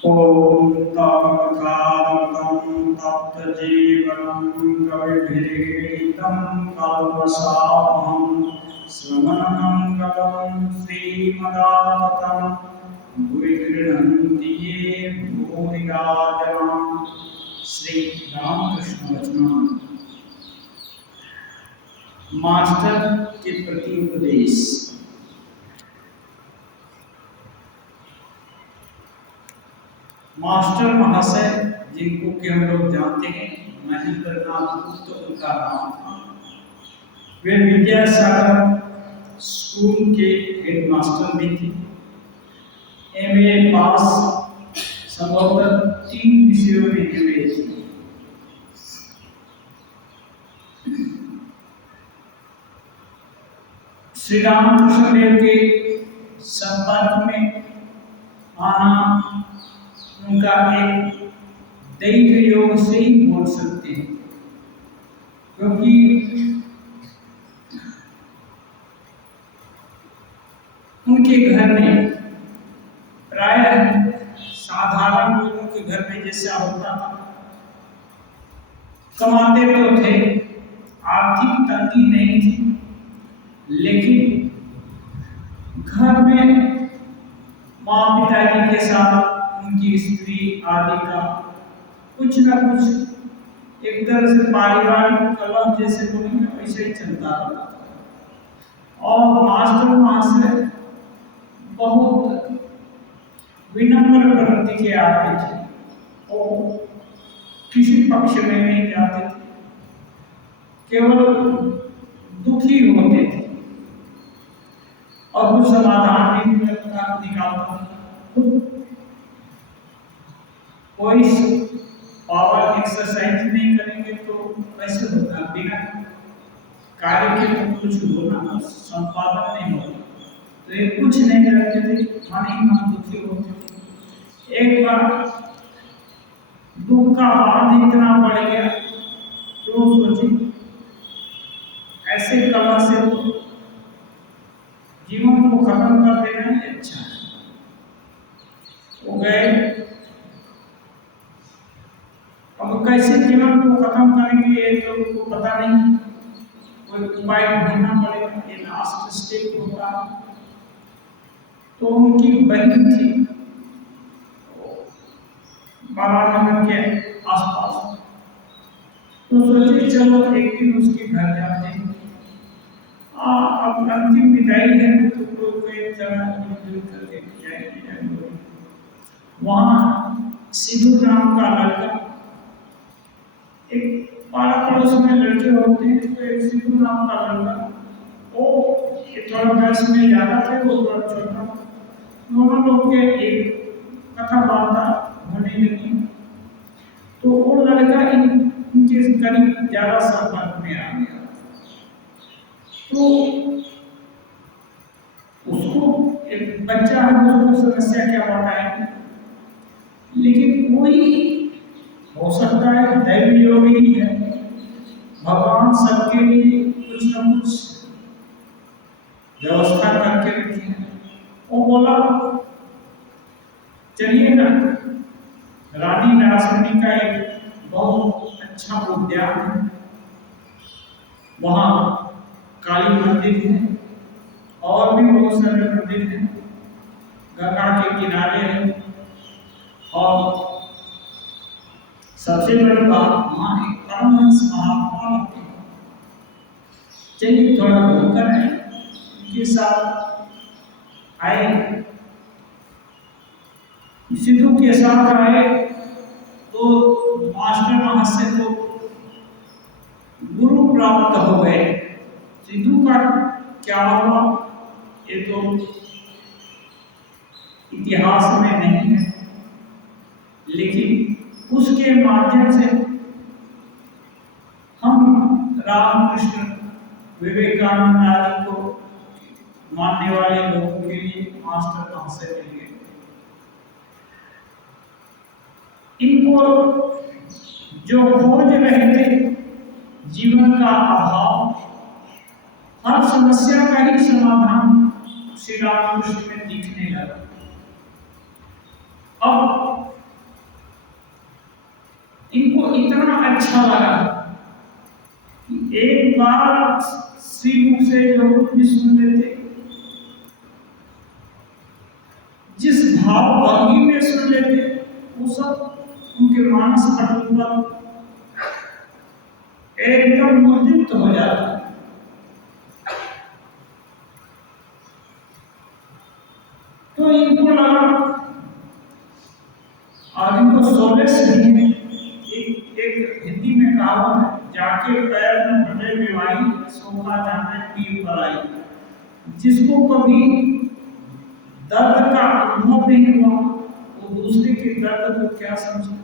ॐ तत्कथामृतं तप्तजीवनं कविभिरीडितं कल्पसामहं श्रवणमङ्गलं श्रीमदाततं भुवि गृह्णन्ति ये भूरिदा जनाः। श्री रामकृष्ण वचन मास्टर के प्रति उपदेश। मास्टर महाशय जिनको कि हम लोग जानते हैं, महेंद्रनाथ गुप्त उनका नाम था। वे विद्यासागर स्कूल के हेडमास्टर भी थे। एमए पास, संभवतः 3 विषयों में एमए थे। श्री रामकृष्ण देव के संपर्क में आना उनका एक दैव योग से ही बोल सकते हैं, क्योंकि उनके घर में प्रायः साधारण लोगों के घर में जैसा होता था, कमाते तो थे, आर्थिक तंगी नहीं थी, लेकिन घर में माँ पिताजी के साथ उनकी स्त्री आदि का कुछ न कुछ एक तरह से पारिवारिक कलह जैसे बोलेंगे वैसे ही चलता रहा। और मास्टर महाशय बहुत विनम्र प्रकृति के आदमी थे और किसी पक्ष में नहीं जाते थे, केवल दुखी होते थे और कुछ समाधान भी निकालता था। कोई पावर एक्सरसाइज नहीं करेंगे तो कैसे होगा? बिना कार्य के तो कुछ होना संपादन नहीं होगा। तो ये कुछ नहीं करते थे, मन ही मन दुखी होते थे। एक बार दुख का बांध इतना बढ़ गया तो सोचे ऐसे कला से जीवन को खत्म कर देना ही अच्छा है। वो गए, अब कैसे जीवन को खत्म करेंगे ये तो उनको पता नहीं, कोई उपाय ढूंढना पड़ेगा, ये लास्ट स्टेप होगा। तो उनकी बहन थी बारानगर के आसपास, तो सोचे चलो एक दिन उसके घर जाते हैं। अब अंतिम विदाई है तो कोई करके जाएंगे। वहाँ सिद्धू नाम का लड़का, एक पारा पड़ोस में लड़के होते हैं, तो एक सिद्धू नाम का लड़का, वो थोड़ा वयस में ज्यादा थे, वो थोड़ा छोटा, दोनों लोग के एक कथा वार्ता होने लगी। तो वो लड़का इनके करीब ज्यादा संपर्क में आ गया। तो उसको एक बच्चा है, उसको समस्या क्या बताएंगे, लेकिन कोई हो सकता है दैव योगी है, भगवान सबके लिए कुछ न कुछ व्यवस्था करके रखी है। वो बोला चलिए ना, रानी रासमणी का एक बहुत अच्छा उद्यान है, वहाँ काली मंदिर है और भी बहुत सारे मंदिर हैं, गंगा के किनारे हैं, और सबसे बड़ी बात वहाँ एक परमहंस महात्मा होते हैं। चलिए थोड़ा घूमकर आए, उनके साथ आए, सिद्धू के साथ आए। तो मास्टर महाशय को गुरु प्राप्त हो गए। सिद्धू का क्या हुआ ये तो इतिहास में नहीं है, लेकिन उसके माध्यम से हम रामकृष्ण विवेकानंद आदि को मानने वाले लोगों के लिए मास्टर महाशय मिल गए। इनको जो खोज रहे थे जीवन का अभाव, हर समस्या का ही समाधान श्री रामकृष्ण में दिखने लगा। अब इतना अच्छा लगा कि एक बार श्री मुख से जो कुछ भी सुन लेते, जिस भाव भंगी में सुन लेते, वो सब उनके मानस पटल पर एकदम मुद्रित हो जाता। तो इनको लगा, और इनको सोलेस भी है। एक हिंदी में कहावत है, जाके पैर में बंधे बीमारी सोखा जाने पीर भलाई। जिसको कभी दर्द का अनुभव नहीं हुआ, वो दूसरे के दर्द को क्या समझे।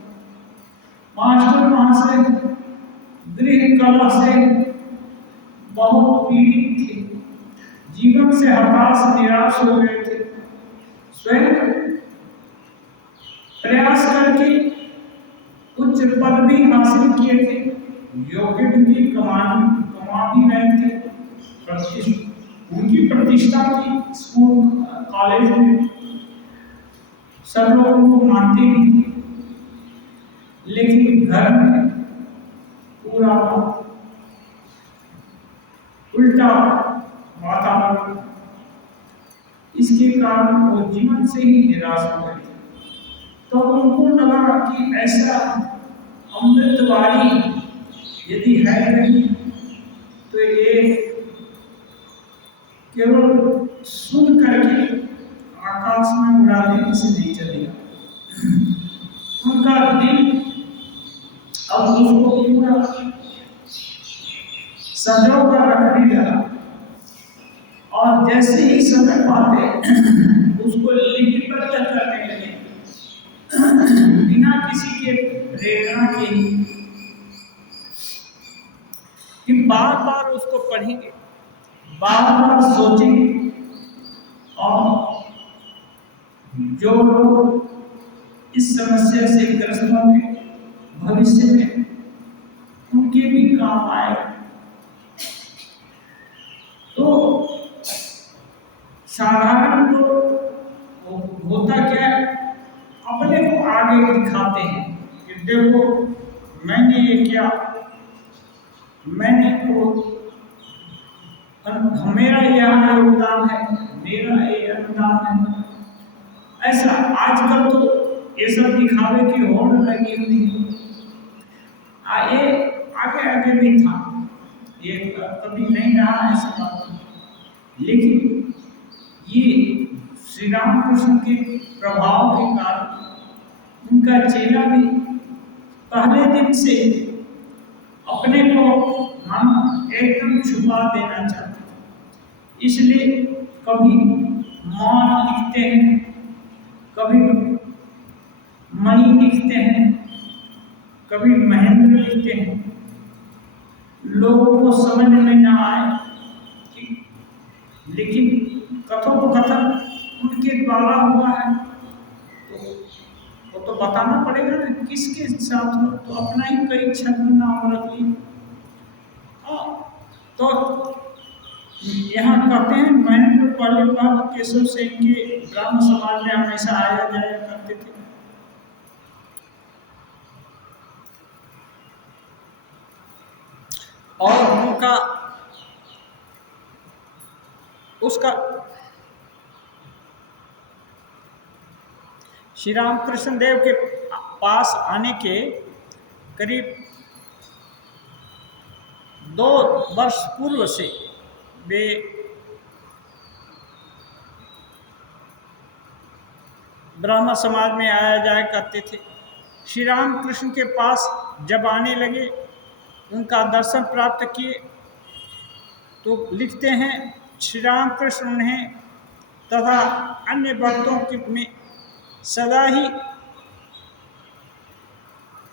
मास्टर महाशय गृह कला से बहुत पीड़ित थे, जीवन से हताश निराश हो गए थे। स्वयं प्रयास करके उच्च पद भी हासिल किए थे, योग्य भी कमा भी रहे थे, उनकी प्रतिष्ठा थी स्कूल कॉलेज में, सब लोग उनको मानते भी थे। लेकिन घर में पूरा उल्टा वातावरण, इसके कारण वो जीवन से ही निराश हो गए। तो उनको लगा कि ऐसा अमृतवाणी यदि है नहीं, तो ये केवल सुन करके आकाश में उड़ा देने से नहीं चलेगा। उनका दिल अब उसको पूरा सजो कर रखने लगा, और जैसे ही समय पाते उसको लिपिबद्ध करने लगे, बिना किसी के प्रेरणा के, कि बार बार उसको पढ़ेंगे, बार बार सोचेंगे, और जो लोग इस समस्या से ग्रस्त होंगे भविष्य में उनके भी काम आएगा। तो साधारण लोग होता क्या है, अपने को आगे दिखाते हैं कि देखो मैंने ये किया, मैंने को मेरा यहाँ योगदान है, मेरा ये अनुदान है। ऐसा आजकल तो ये सब दिखावे की होड़ लगी हुई है। ये आगे आगे भी था, ये कभी नहीं रहा ऐसा बात। लेकिन ये श्री रामकृष्ण के प्रभाव के कारण उनका चेला भी पहले दिन से अपने को हम एकदम छुपा देना चाहते हैं। इसलिए कभी मौन लिखते हैं, कभी मणि लिखते हैं, कभी महेंद्र लिखते हैं। लोगों को समझ में ना आए कि, लेकिन कथोपकथन उनके द्वारा हुआ है, तो वो तो बताना पड़ेगा ना किसके साथ हो, तो अपना ही कई छंद नाम रख लिए। तो यहाँ कहते हैं महेंद्र पालीवाल केशव सेन के ब्राह्म समाज में हमेशा आया जाया करते थे। और उनका उसका श्री रामकृष्ण देव के पास आने के करीब 2 वर्ष पूर्व से वे ब्राह्मण समाज में आया जाया करते थे। श्री रामकृष्ण के पास जब आने लगे, उनका दर्शन प्राप्त किए, तो लिखते हैं श्री रामकृष्ण उन्हें तथा अन्य भक्तों के में सदा ही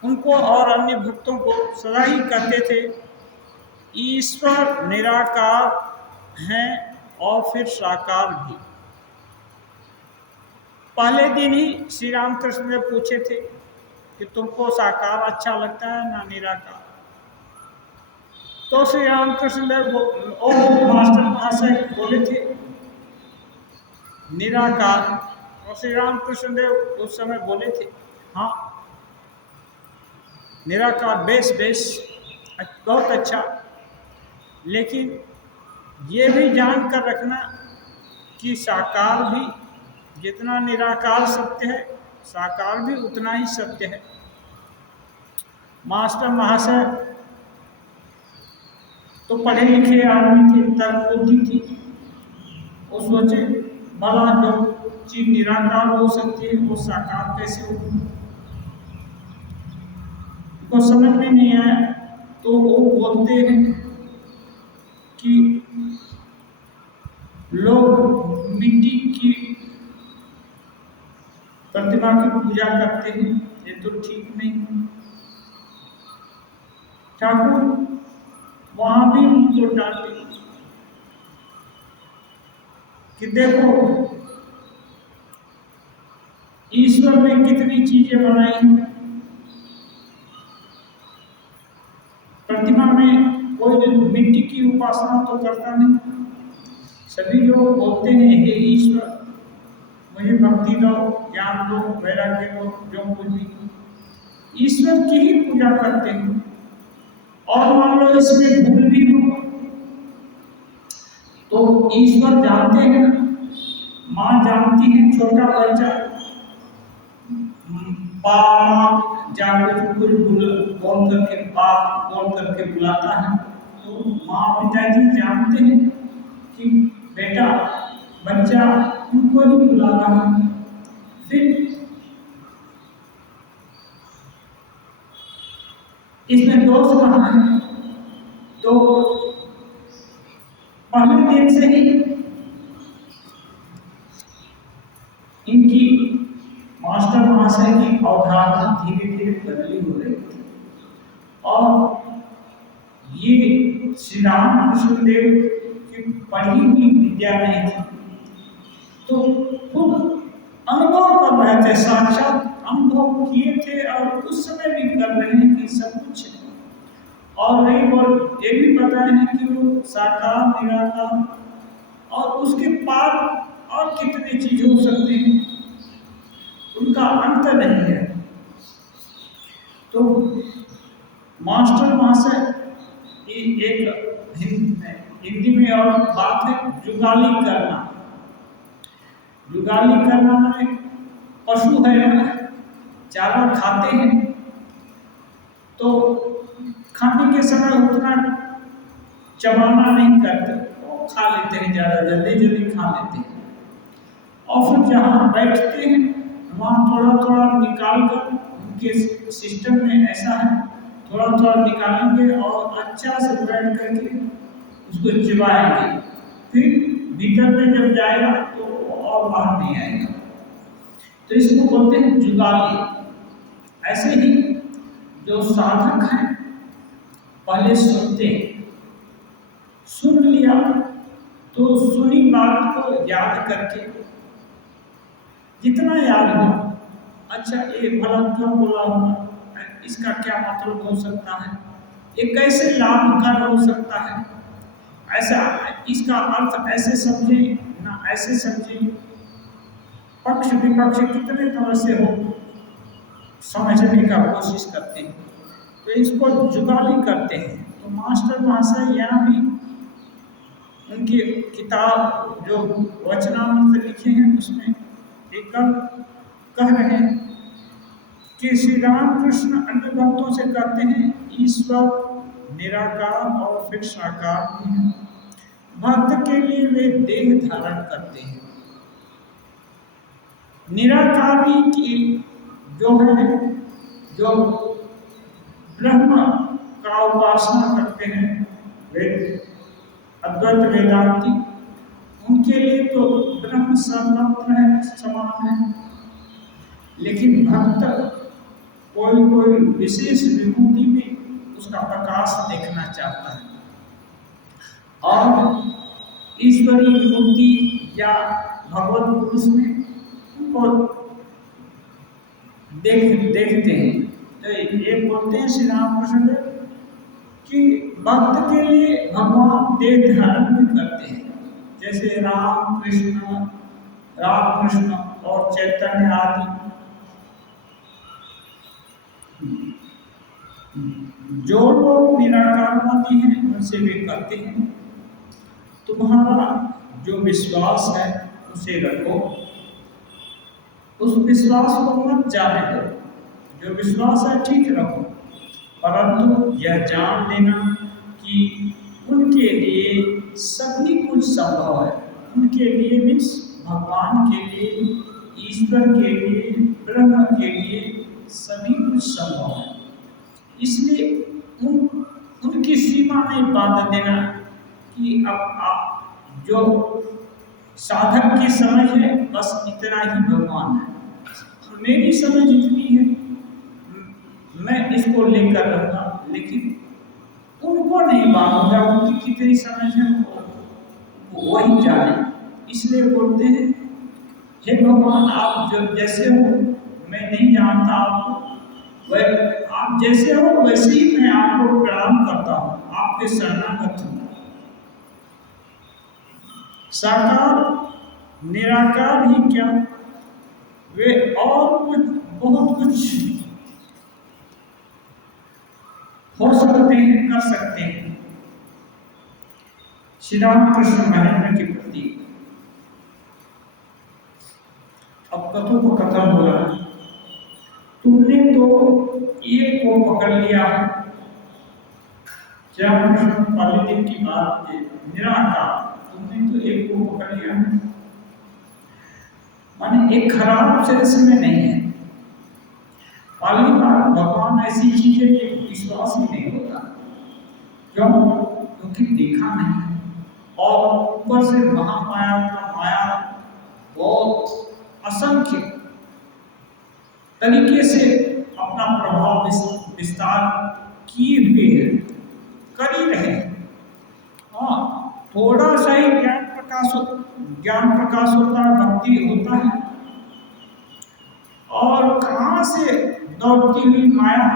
उनको और अन्य भक्तों को सदा ही कहते थे, ईश्वर निराकार हैं और फिर साकार भी। पहले दिन ही श्री रामकृष्ण ने पूछे थे कि तुमको साकार अच्छा लगता है ना निराकार। तो श्री रामकृष्ण देव मास्टर महाशय बोले थे निराकार, और श्री रामकृष्ण देव उस समय बोले थे हाँ निराकार बेस बेस बहुत अच्छा, लेकिन ये भी जान कर रखना कि साकार भी जितना निराकार सत्य है, साकार भी उतना ही सत्य है। मास्टर महाशय तो पढ़े लिखे आदमी थे, तर्क बुद्धि थी, वो सोचे भला जो चीज निराकार हो सकती है वो साकार कैसे होगी, को समझ में नहीं आया। तो वो बोलते हैं कि लोग मिट्टी की प्रतिमा की पूजा करते हैं, ये तो ठीक नहीं। ठाकुर वहां भी उनको डांटे कि देखो ईश्वर ने कितनी चीजें बनाई हैं, प्रतिमा में कोई मिट्टी की उपासना तो करता नहीं। सभी लोग बोलते हैं हे ईश्वर मुझे भक्ति दो, ज्ञान दो, वैराग्य दो, जो कुछ भी ईश्वर की ही पूजा करते हैं। और मान लो इसमें भूल भी हो तो ईश्वर जानते हैं, माँ जानती है, छोटा बच्चा बाप जाकर कुछ बोल करके बाप बोल करके बुलाता है, तो माँ पिताजी जानते हैं कि बेटा बच्चा तुमको ही बुला रहा है। फिर इसमें दोष कहाँ है? तो पहले दिन से ही इनकी मास्टर महाशय की अवधारणा धीरे धीरे बदली हो रही थी, और ये श्री रामकृष्ण देव की पढ़ी हुई विद्या नहीं थी, तो खुद अनुभव कर रहे थे, साक्षात अनुभव किए थे और उस समय भी कर रहे हैं कि सब कुछ है। और नहीं बोल ये भी पता है कि वो साकार निराकार और उसके पार और कितनी चीज हो सकती है, उनका अंत नहीं है। तो मास्टर महाशय एक हिंदी में और बात है जुगाली करना। जुगाली करना माने पशु है ना, चारा खाते हैं तो खाने के समय उतना चबाना नहीं करते, वो खा लेते हैं, ज़्यादा जल्दी जल्दी खा लेते हैं। और फिर जहाँ बैठते हैं वहाँ थोड़ा थोड़ा निकाल कर, उनके सिस्टम में ऐसा है थोड़ा थोड़ा निकालेंगे और अच्छा से बैठ करके उसको चिबाएंगे, फिर भीतर में जब जाएगा तो और बाहर नहीं आएगा। तो इसको बोलते हैं जुगाली। ऐसे ही जो साधक हैं पहले सुनते हैं, सुन लिया तो सुनी बात को याद करके जितना याद हो, अच्छा ये भला क्यों बोला होगा, इसका क्या मतलब हो सकता है, ये कैसे लाभकर हो सकता है, ऐसा इसका अर्थ ऐसे समझे ना ऐसे समझे, पक्ष विपक्ष कितने तरह से हो समझने का कोशिश करते हैं, तो इसको जुगाली करते हैं। तो मास्टर महाशय यहाँ भी उनकी किताब जो वचनामृत लिखे हैं उसमें एक कह रहे हैं कि श्री रामकृष्ण अन्य भक्तों से कहते हैं ईश्वर निराकार और फिर साकार भी है, भक्त के लिए वे देह धारण करते हैं। निराकारी की जो है, जो ब्रह्म का उपासना करते हैं वे अद्वैत वेदांती, उनके लिए तो ब्रह्म सर्वत्र है, समान है। लेकिन भक्त कोई कोई विशेष विभूति में उसका प्रकाश देखना चाहता है, और ईश्वरीय मूर्ति या भगवत पुरुष में उनको देखते हैं। तो ये बोलते हैं श्री रामकृष्ण देव कि भक्त के लिए भगवान देह धारण भी करते हैं, जैसे राम कृष्ण और चैतन्य आदि। जो लोग निराकारवादी हैं उनसे वे कहते हैं तुम्हारा जो विश्वास है उसे रखो, उस विश्वास को मत जाने दो, जो विश्वास है ठीक रखो, परंतु यह जान लेना कि उनके लिए सभी कुछ संभव है। उनके लिए मीन्स भगवान के लिए, ईश्वर के लिए, ब्रह्म के लिए सभी कुछ संभव है। इसलिए उनकी सीमा नहीं बांध देना कि अब आप जो साधक की समझ है बस इतना ही भगवान है, मेरी समझ इतनी है, मैं इसको लेकर रहूँगा, लेकिन उनको नहीं मालूंगा उनकी कितनी समझ है वो वही जाने। इसलिए बोलते हैं हे भगवान आप जो जैसे हो मैं नहीं जानता आपको, वह आप जैसे हो वैसे ही मैं आपको प्रणाम करता हूँ, आपके शरणागत हूँ। साकार निराकार ही क्या, वे और कुछ बहुत कुछ हो सकते हैं, कर सकते हैं। श्री रामकृष्ण महेंद्र के प्रति अब कथोपकथन हो रहा है, तुमने तो एक को पकड़ लिया है। श्री रामकृष्ण पहले दिन की बात है, निराकार तुमने तो एक को पकड़ लिया है, माने एक खराब सेंस में नहीं है। पहली बार भगवान ऐसी चीजें विश्वास ही नहीं होता, क्यों? क्योंकि देखा नहीं है, और ऊपर से महामाया का माया बहुत असंख्य तरीके से अपना प्रभाव विस्तार किए हुए है, कर ही रहे हैं। हाँ, थोड़ा सा ही ज्ञान प्रकाश होता है, भक्ति होता है, और कहाँ से दौड़ती हुई माया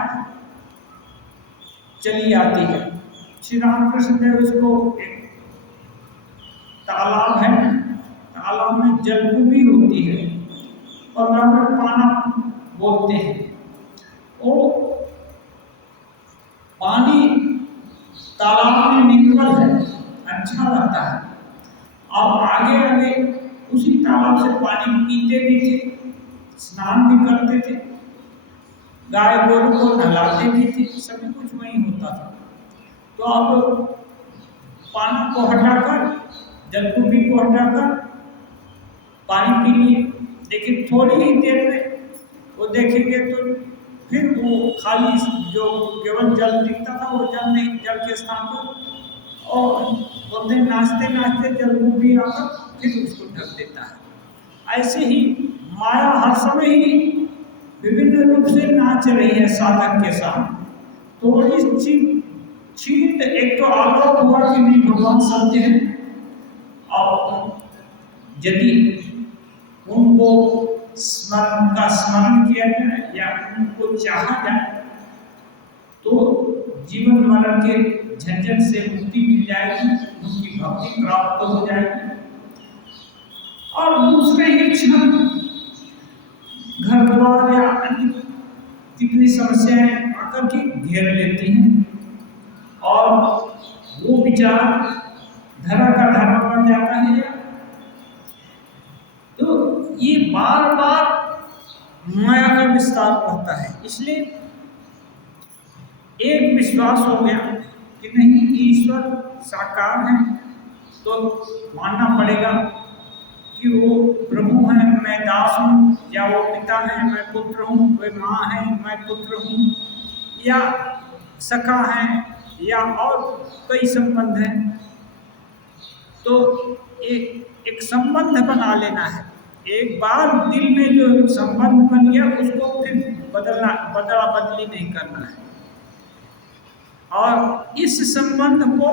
चली आती है। श्री रामकृष्ण देव इसको एक तालाब है, तालाब में जलकुंभी होती है और रावण पाना बोलते हैं। वो पानी तालाब में निर्मल है, अच्छा लगता है, और आगे आगे उसी तालाब से पानी पीते भी थे, स्नान भी करते थे, गाय गोरू को नहलाते भी थे, सभी कुछ वही होता था। तो अब पानी को हटाकर, जलकुंभी को हटाकर पानी पी लिए, लेकिन थोड़ी ही देर में वो देखेंगे तो फिर वो खाली जो केवल जल दिखता था वो जल नहीं, जल के स्थान पर और बोलते नाचते नाचते जलकुंभी आकर फिर उसको ढक देता है। ऐसे ही माया हर समय ही विभिन्न रूप से नाच रही है साधक के साथ। थोड़ी चीज एक तो आलोक हुआ कि नहीं भगवान सत्य है, और यदि उनको स्मरण किया जाए या उनको चाहा जाए तो जीवन मरण के झंझट से मुक्ति मिल जाएगी, उनकी भक्ति प्राप्त हो जाएगी, और दूसरे ही क्षण घर द्वार या अन्य कितनी समस्याएं आकर के घेर लेती हैं और वो विचार धरा का धरा बन जाता है। तो ये बार बार माया का विस्तार होता है। इसलिए एक विश्वास हो गया कि नहीं ईश्वर साकार है, तो मानना पड़ेगा कि वो प्रभु है, मैं दास हूँ, या वो पिता है, मैं पुत्र हूँ, वे माँ है, मैं पुत्र हूँ, या सखा है, या और कई संबंध हैं। तो एक संबंध बना लेना है। एक बार दिल में जो संबंध बन गया उसको फिर बदला बदली नहीं करना है, और इस संबंध को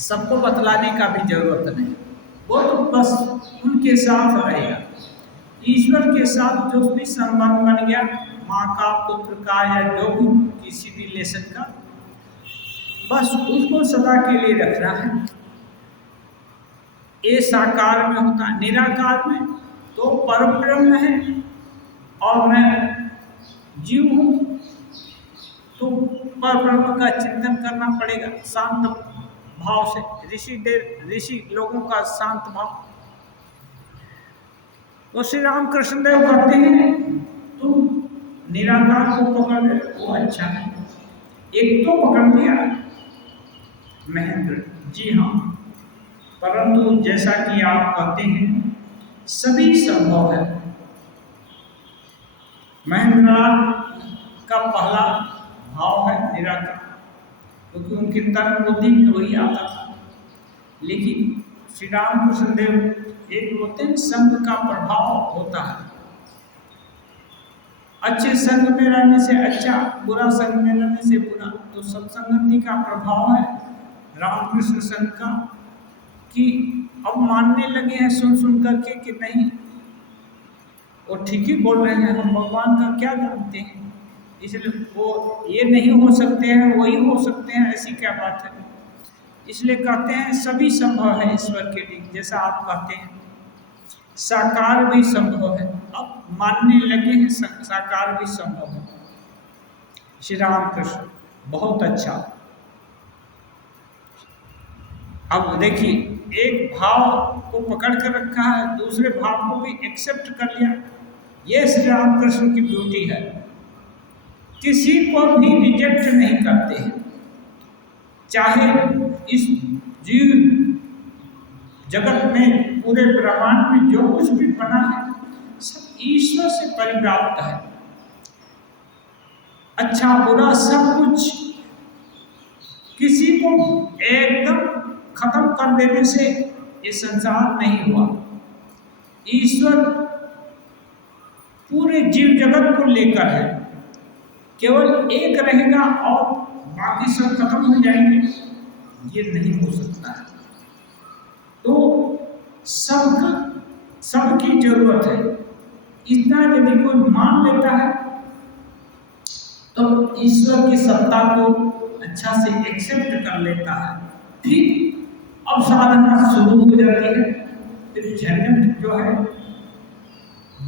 सबको बतलाने का भी जरूरत नहीं, वो तो बस उनके साथ रहेगा। ईश्वर के साथ जो भी संबंध बन गया, माँ का, पुत्र का, या जो भी किसी रिलेशन का, बस उसको सदा के लिए रखना है। ये साकार में होता है, निराकार में तो परम ब्रह्म है और मैं जीव हूँ, तो तो परब्रह्म का चिंतन करना पड़ेगा शांत भाव से। ऋषि लोगों का शांत भाव। तो श्री रामकृष्ण देव कहते हैं तुम निराकार को पकड़ ले, वो अच्छा है। एक तो पकड़ लिया महेंद्र जी, हाँ, परंतु जैसा कि आप कहते हैं सभी संभव है। महेंद्रनाथ का पहला भाव है निराकार, क्योंकि उनके तर्क बुद्धि में वही आता था। लेकिन श्री रामकृष्ण देव एक बोलते हैं संघ का प्रभाव होता है। अच्छे संघ में रहने से अच्छा, बुरा संघ में रहने से बुरा। तो सत्संगति का प्रभाव है रामकृष्ण संघ का, कि अब मानने लगे हैं सुन सुन करके कि नहीं वो ठीक ही बोल रहे हैं, हम भगवान का क्या जानते हैं, इसलिए वो ये नहीं हो सकते हैं वही हो सकते हैं, ऐसी क्या बात है। इसलिए कहते हैं सभी संभव है ईश्वर के लिए। जैसा आप कहते हैं साकार भी संभव है, अब मानने लगे हैं साकार भी संभव है। श्री रामकृष्ण बहुत अच्छा। अब देखिए एक भाव को पकड़ कर रखा है, दूसरे भाव को भी एक्सेप्ट कर लिया। ये श्री रामकृष्ण की ब्यूटी है, किसी को भी रिजेक्ट नहीं करते हैं। चाहे इस जीव जगत में पूरे ब्रह्मांड में जो कुछ भी बना है सब ईश्वर से परिप्राप्त है। अच्छा बुरा सब कुछ, किसी को एकदम खत्म कर देने से ये संसार नहीं हुआ। ईश्वर पूरे जीव जगत को लेकर है, केवल एक रहेगा और बाकी सब खत्म हो जाएंगे, ये नहीं हो सकता है। तो सबकी जरूरत है। इतना यदि कोई मान लेता है तो ईश्वर की सत्ता को अच्छा से एक्सेप्ट कर लेता है। फिर अब साधना शुरू हो जाती है, फिर झंझट जो है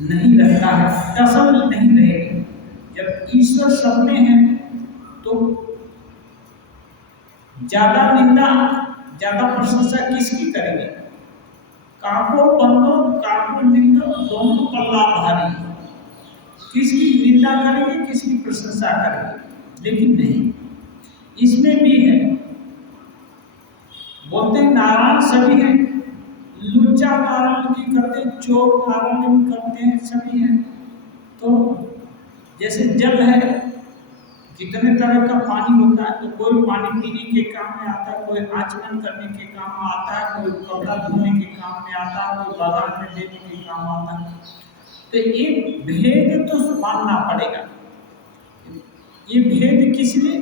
नहीं रहता है, टसल नहीं रहेगी। जब ईश्वर सब में है तो ज्यादा निंदा ज्यादा प्रशंसा किसकी करेंगे? काको बंदो काको निंदो दोनों पल्ला भारी। किसकी निंदा करेंगे किसकी प्रशंसा करेंगे? लेकिन नहीं, इसमें भी है। बोलते नारायण सभी हैं, लुच्चा नारायण भी करते हैं, चोर नारायण भी करते हैं, सभी हैं। तो जैसे जल है, कितने तरह का पानी होता है, तो कोई पानी पीने के काम में आता है, कोई आचमन करने के काम में आता है, कोई कपड़ा धोने के काम में आता है, कोई बागान में देने के काम आता है। तो ये भेद तो मानना पड़ेगा। ये भेद किसलिए?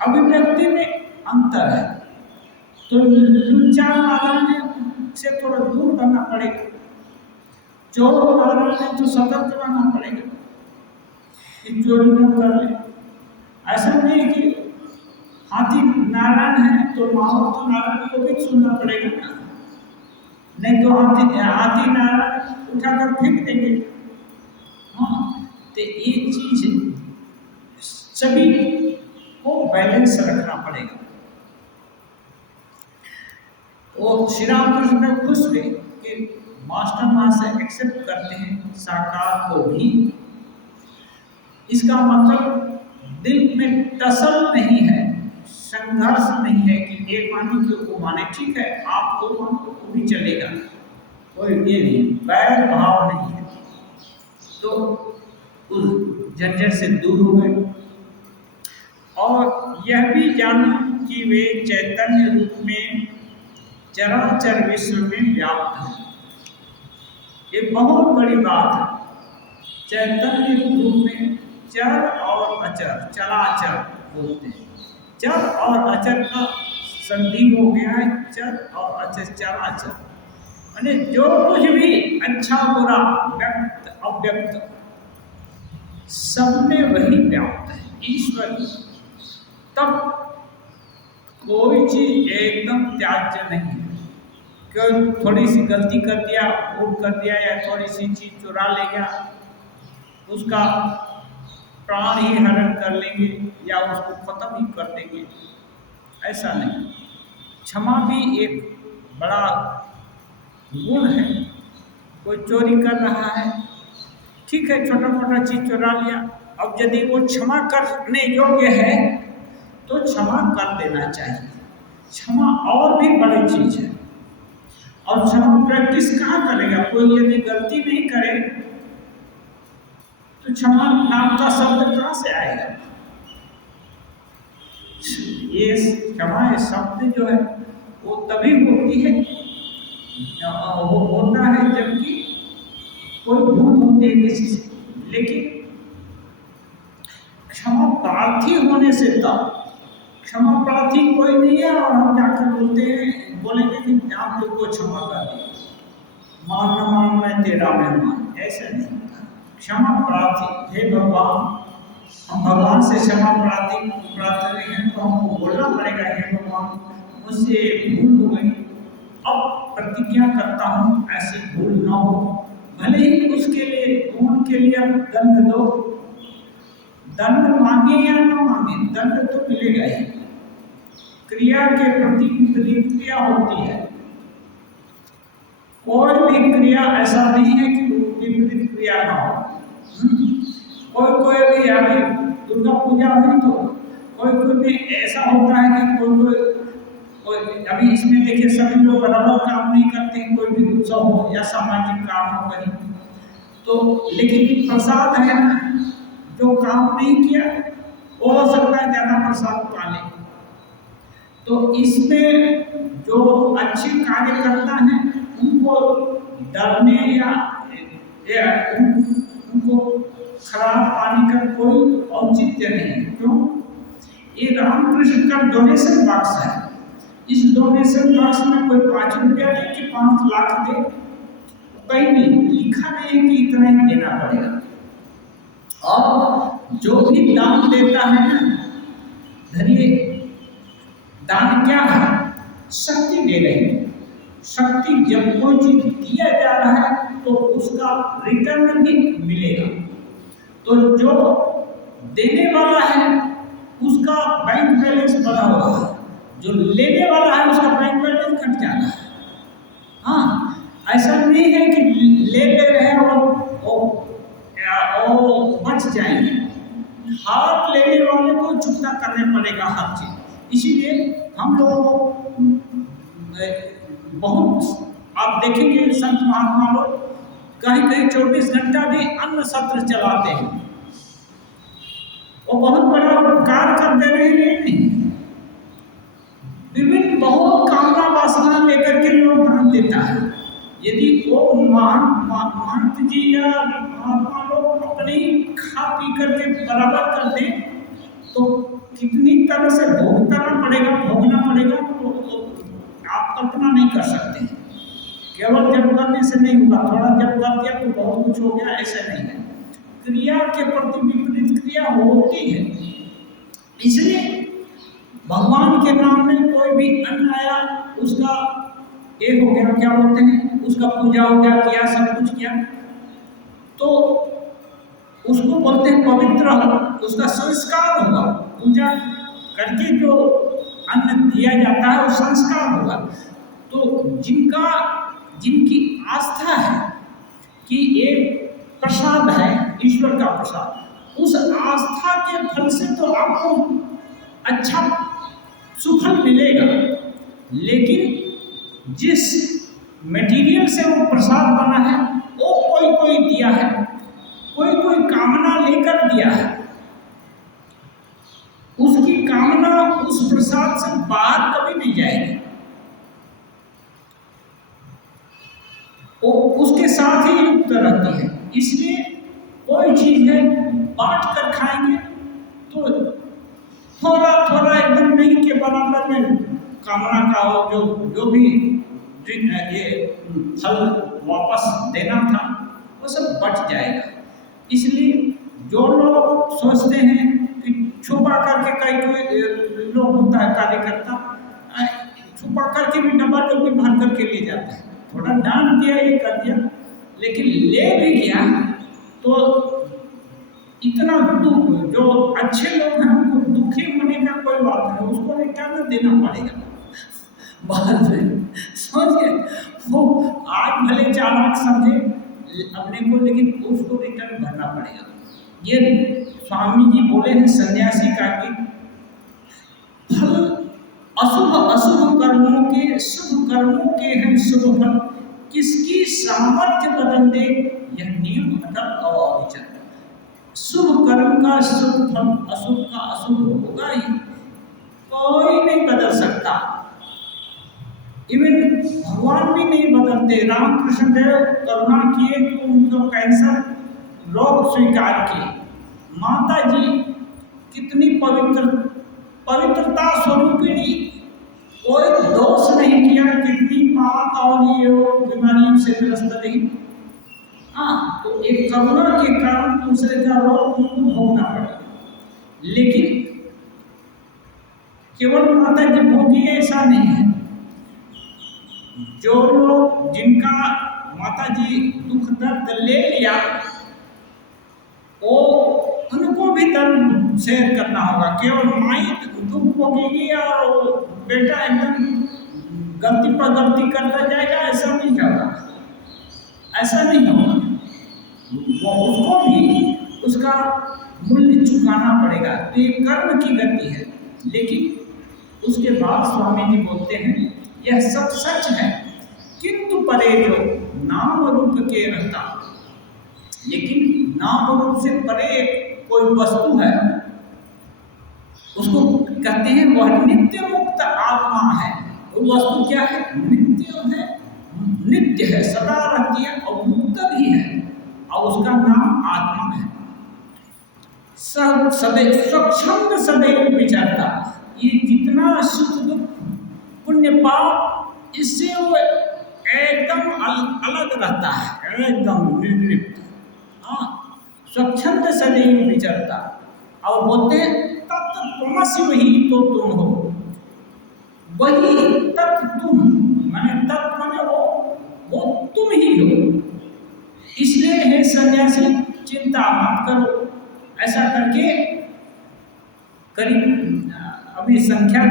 अभिव्यक्ति में अंतर है, तो लुच्चा नारायण से थोड़ा दूर करना पड़ेगा, चोर नारायण है तो सतर्क रहना पड़ेगा कि चोरी न कर ले। ऐसा नहीं कि हाथी नारायण है तो माहौल तो नारायण को भी सुनना पड़ेगा ना, नहीं तो हाथी नारायण उठाकर फेंक देंगे। हाँ, तो ये चीज सभी को बैलेंस रखना पड़ेगा। वो श्री रामकृष्ण खुश हुए कि मास्टर मां से एक्सेप्ट करते हैं साकार को भी। इसका मतलब दिल में टसल नहीं है, संघर्ष नहीं है कि एक माने कि वो माने, ठीक है आप को मानो वो भी चलेगा, कोई ये नहीं, बैर भाव नहीं है। तो उस झंझट से दूर हो गए और यह भी जानो कि वे चैतन्य रूप में चराचर विश्व में व्याप्त है। ये बहुत बड़ी बात है। चैतन्य रूप में चर और अचर, चराचर बोलते हैं। चर और अचर का संधि हो गया है, चर और अचर, चराचर माने जो कुछ भी अच्छा बुरा व्यक्त अव्यक्त सब में वही व्याप्त है ईश्वर। तब कोई चीज एकदम त्याज्य नहीं है। क्यों थोड़ी सी गलती कर दिया, भूल कर दिया या थोड़ी सी चीज चुरा ले गया, उसका प्राण ही हरण कर लेंगे या उसको खत्म ही कर देंगे, ऐसा नहीं। क्षमा भी एक बड़ा गुण है। कोई चोरी कर रहा है, ठीक है, छोटा मोटा चीज चुरा लिया, अब यदि वो क्षमा करने योग्य है तो क्षमा कर देना चाहिए। क्षमा और भी बड़ी चीज है। और क्षमा प्रैक्टिस कहाँ करेगा? कोई यदि गलती नहीं करे तो क्षमा नाम का शब्द कहाँ से आएगा? ये क्षमा शब्द जो है वो तभी होती है, वो होता है जबकि कोई भूल होती है किसी से। लेकिन क्षमा प्रार्थी होने से तब, क्षमा प्रार्थी कोई नहीं है और हम जाकर बोलते हैं, बोलेंगे कि आप लोग को क्षमा कर दिया, मान न मान मैं तेरा मेहमान, ऐसा नहीं होता। क्षमा प्रार्थी, हे भगवान, हम भगवान से क्षमा प्रार्थी प्रार्थना हैं तो हमको बोलना पड़ेगा, हे भगवान मुझसे भूल हो गई, अब प्रतिज्ञा करता हूँ ऐसी भूल ना हो। भले ही उसके लिए उनके लिए दंड दो, दंड मांगे या ना मांगे, दंड तो मिलेगा ही। क्रिया के प्रति विपरीत क्रिया होती है। कोई भी क्रिया ऐसा नहीं है कि विपरीत क्रिया ना हो। कोई भी अभी दुर्गा पूजा हुई तो कोई भी ऐसा होता है कि कोई अभी इसमें देखिए सभी लोग बराबर काम नहीं करते, कोई भी उत्सव हो या सामाजिक काम हो कहीं तो, लेकिन प्रसाद है ना, जो काम नहीं किया वो हो सकता है ज्यादा प्रसाद पा ले। तो इसमें जो अच्छे कार्य करता है उनको डरने या उनको खराब पाने का कोई औचित्य नहीं। क्यों? ये रामकृष्ण का डोनेशन बॉक्स है। इस डोनेशन बॉक्स में कोई 5 रुपया दे कि 5 लाख दे, कहीं नहीं लिखा नहीं है कि इतना ही देना पड़ेगा। और जो भी दान देता है ना, धनिए दान क्या है? शक्ति दे रही है। शक्ति, जब कोई चीज दिया जा रहा है तो उसका रिटर्न भी मिलेगा। तो जो देने वाला है उसका बैंक बैलेंस बढ़ा हुआ है, जो लेने वाला है उसका बैंक बैलेंस घट जाता है। हाँ, ऐसा नहीं है कि ले रहे हैं और बच जाएंगे। हाथ लेने वाले को चुकता करने पड़ेगा हर चीज। इसीलिए हम लोगों को बहुत, आप देखेंगे संत महात्मा लोग कहीं 24 घंटा भी अन्न सत्र चलाते हैं। वो बहुत बड़ा उपकार कर दे रहे हैं, नहीं, विभिन्न बहुत कामना वासना लेकर के लोग दान देता है। यदि वो महंत जी या महात्मा लोग अपने खा पी करके बराबर कर दे तो कितनी तरह से भोगना पड़ेगा तो आप कल्पना नहीं कर सकते। केवल जब करने से नहीं होगा, थोड़ा जब कर दिया तो बहुत कुछ हो गया, ऐसा नहीं है। क्रिया के प्रति विपरीत क्रिया होती है। इसलिए भगवान के नाम में कोई भी अन्न आया, उसका एक हो गया, क्या बोलते हैं, उसका पूजा उजा किया, सब कुछ किया, तो उसको बोलते हैं पवित्र हो, उसका संस्कार होगा। पूजा करके जो अन्न दिया जाता है वो संस्कार होगा। तो जिनकी आस्था है कि एक प्रसाद है, ईश्वर का प्रसाद, उस आस्था के फल से तो आपको अच्छा सुफल मिलेगा। लेकिन जिस मटेरियल से वो प्रसाद बना है वो कोई दिया है, कोई कामना लेकर दिया है, उसकी कामना उस प्रसाद से बाहर कभी नहीं जाएगी। वो उसके साथ ही युक्त रहती है। इसलिए कोई चीज है बांट कर खाएंगे तो थोड़ा एकदम नहीं के बराबर में कामना का हो, जो भी ये फल वापस देना था वो सब बच जाएगा। इसलिए जो लोग सोचते हैं कि छुपा करके कोई लोग होता है कार्यकर्ता, छुपा करके भी डब्बा डब्बी भर करके ले जाता है, थोड़ा डांट दिया, ये कर दिया, लेकिन ले भी गया तो इतना दुख, जो अच्छे लोग हैं उनको दुखी होने का कोई बात नहीं, उसको रिटर्न देना पड़ेगा बाद में, समझिए। वो आज भले चालाक समझे अपने को, लेकिन उसको रिटर्न भरना पड़ेगा। ये स्वामी जी बोले हैं सन्यासी का कि फल अशुभ अशुभ कर्मों के शुभ कर्मों के हैं शुभ फल, किसकी सामर्थ्य बदल दे यह नियम अटल अविचल। शुभ कर्म का शुभ फल, अशुभ का अशुभ होगा ही, कोई नहीं बदल सकता। इवन भगवान भी नहीं बदलते। रामकृष्ण देव करुणा किए तो उनको कैंसर रोग स्वीकार किए। माता जी कितनी पवित्रता स्वरूपिणी, कोई दोष नहीं किया, कितनी पाक और ये बीमारी से ग्रस्त रही। हाँ, तो एक करुणा के कारण दूसरे का रोग उनको भोगना पड़ा। लेकिन केवल माता जी भोगी ऐसा नहीं है। जो लोग जिनका माता जी दुख दर्द ले लिया, वो उनको भी दर्द शेयर करना होगा। केवल माई दुख भोगेगी और बेटा एकदम गलती पर गलती करता जाएगा, ऐसा नहीं होगा, ऐसा नहीं होगा। वो उसको भी उसका मूल्य चुकाना पड़ेगा। तो ये कर्म की गति है। लेकिन उसके बाद स्वामी जी बोलते हैं यह सब सच है, किंतु परे जो नाम रूप के रहता, लेकिन नाम रूप से परे कोई वस्तु है, उसको कहते हैं वह नित्य मुक्त आत्मा है। वो वस्तु क्या है? नित्य है, नित्य है, सदा रहती है और मुक्त भी है, और उसका नाम आत्मा है। सदैव स्वच्छंद सदैव विचरता। ये जितना सुख दुख पुण्य पाप, इससे वो एकदम अलग रहता है, एकदम निर्लिप्त। हाँ, स्वच्छंद सदैव विचरता। और बोलते तत्त्वमसि, वही तो तुम हो, वही तत्व तुम, माने तत्व माने वो तुम ही हो। इसलिए हे सन्यासी चिंता मत करो। ऐसा करके करीब अभी संख्या